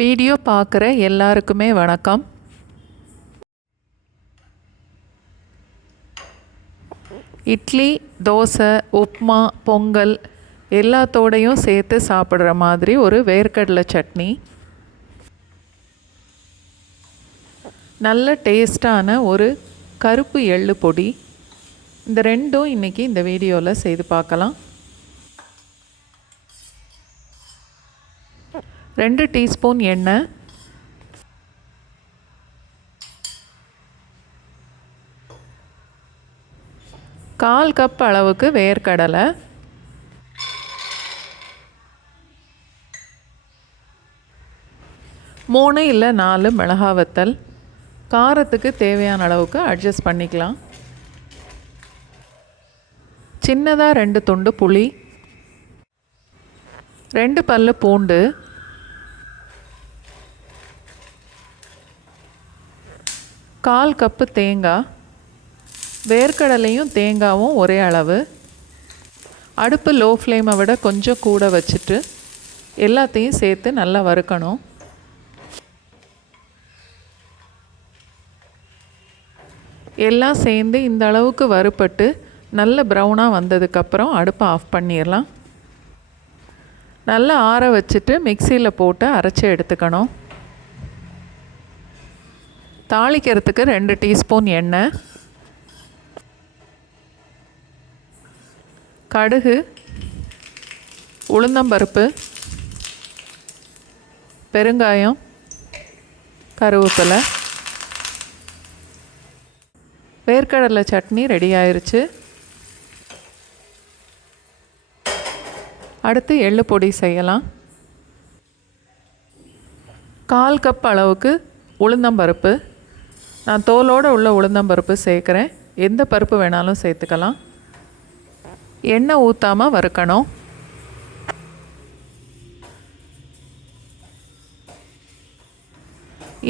Video பார்க்குற எல்லாருக்குமே வணக்கம். இட்லி, தோசை, உப்புமா, பொங்கல் எல்லாத்தோடையும் சேர்த்து சாப்பிட்ற மாதிரி ஒரு வேர்க்கடலை சட்னி. நல்ல டேஸ்டான ஒரு கருப்பு எள்ளு பொடி. இந்த ரெண்டும் இன்றைக்கி இந்த வீடியோவில் செய்து பார்க்கலாம். 2 டீஸ்பூன் எண்ணெய், 1/4 கப் அளவுக்கு வேர்க்கடலை, 3 இல்லை 4 மிளகாய் வத்தல். காரத்துக்கு தேவையான அளவுக்கு அட்ஜஸ்ட் பண்ணிக்கலாம். சின்னதாக 2 துண்டு புளி, 2 பல்லு பூண்டு, 1/4 கப்பு தேங்காய். வேர்க்கடலையும் தேங்காயும் ஒரே அளவு. அடுப்பு லோ ஃப்ளேமை விட கொஞ்சம் கூட வச்சுட்டு எல்லாத்தையும் சேர்த்து நல்லா வறுக்கணும். எல்லாம் சேர்ந்து இந்த அளவுக்கு வறுப்பட்டு நல்ல ப்ரௌனாக வந்ததுக்கப்புறம் அடுப்பை ஆஃப் பண்ணிடலாம். நல்லா ஆற வச்சுட்டு மிக்சியில் போட்டு அரைச்சி எடுத்துக்கணும். தாளிக்கிறதுக்கு 2 டீஸ்பூன் எண்ணெய், கடுகு, உளுந்தம்பருப்பு, பெருங்காயம், கருவேப்பிலை. வேர்க்கடலை சட்னி ரெடி ஆயிருச்சு. அடுத்து எள்ளு பொடி செய்யலாம். 1/4 கப் அளவுக்கு உளுந்தம்பருப்பு. நான் தோலோடு உள்ள உளுந்தம்பருப்பு சேர்க்குறேன். எந்த பருப்பு வேணாலும் சேர்த்துக்கலாம். எண்ணெய் ஊற்றாமல் வறுக்கணும்.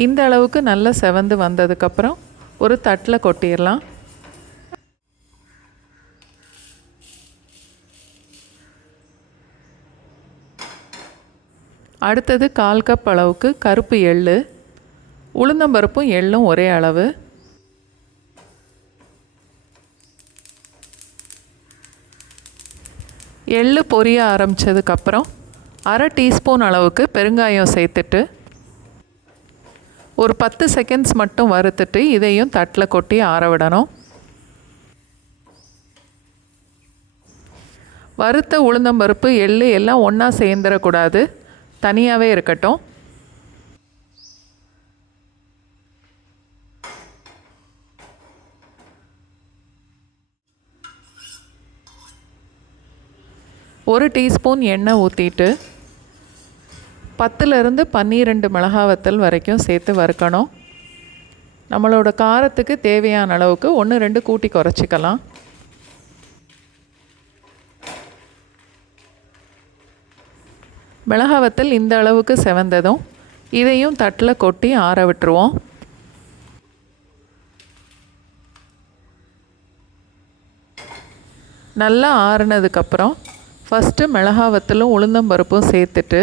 இந்த அளவுக்கு நல்லா செவந்து வந்ததுக்கப்புறம் ஒரு தட்டில் கொட்டிடலாம். அடுத்தது 1/4 கப் அளவுக்கு கருப்பு எள்ளு. உளுந்தம்பருப்பும் எள்ளும் ஒரே அளவு. எள்ளு பொரிய ஆரம்பித்ததுக்கப்புறம் 1/2 டீஸ்பூன் அளவுக்கு பெருங்காயம் சேர்த்துட்டு ஒரு 10 செகண்ட்ஸ் மட்டும் வறுத்துட்டு இதையும் தட்டில் கொட்டி ஆற விடணும். வறுத்த உளுந்தம்பருப்பு எள்ளு எல்லாம் ஒன்றா சேர்ந்துடக்கூடாது, தனியாகவே இருக்கட்டும். ஒரு டீஸ்பூன் எண்ணெய் ஊற்றிட்டு 10லேருந்து 12 மிளகாய் வத்தல் வரைக்கும் சேர்த்து வறுக்கணும். நம்மளோட காரத்துக்கு தேவையான அளவுக்கு 1-2 கூட்டி குறைச்சிக்கலாம். மிளகாய் வத்தல் இந்த அளவுக்கு செவந்ததும் இதையும் தட்டில் கொட்டி ஆற விட்டுருவோம். நல்லா ஆறுனதுக்கப்புறம் ஃபஸ்ட்டு மிளகாய் வத்தலும் உளுந்தம்பருப்பும் சேர்த்துட்டு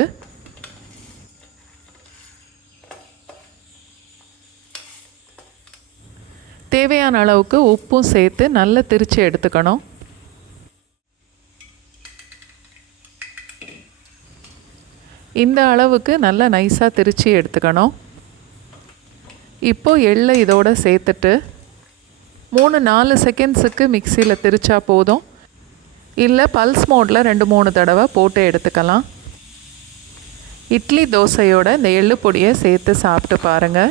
தேவையான அளவுக்கு உப்பும் சேர்த்து நல்லா திரித்து எடுத்துக்கணும். இந்த அளவுக்கு நல்லா நைஸாக திரித்து எடுத்துக்கணும். இப்போது எள்ளை இதோடு சேர்த்துட்டு 3-4 செகண்ட்ஸுக்கு மிக்சியில் திரிச்சா போதும். இல்லை பல்ஸ் மோடில் 2-3 தடவை போட்டு எடுத்துக்கலாம். இட்லி தோசையோட இந்த எள்ளு பொடியை சேர்த்து சாப்பிட்டு பாருங்கள்.